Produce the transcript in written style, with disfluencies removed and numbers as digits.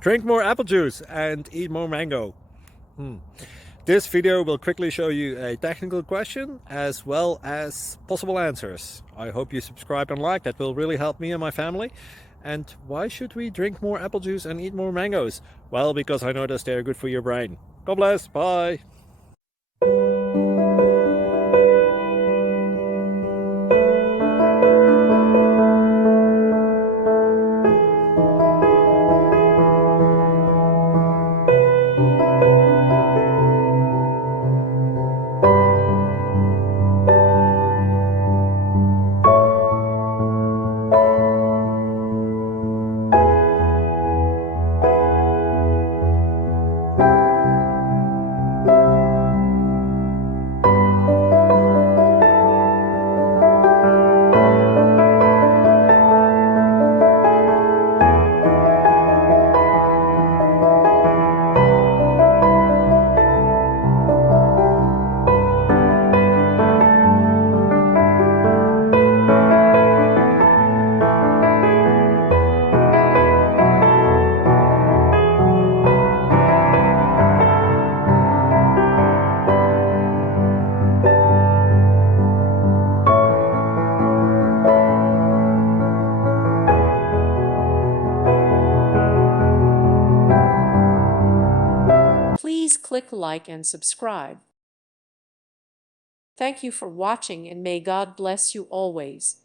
Drink more apple juice and eat more mango. This video will quickly show you a technical question as well as possible answers. I hope you subscribe and like, that will really help me and my family. And why should we drink more apple juice and eat more mangoes? Well, because I noticed they're good for your brain. God bless, bye! Please click like and subscribe. Thank you for watching, and may God bless you always.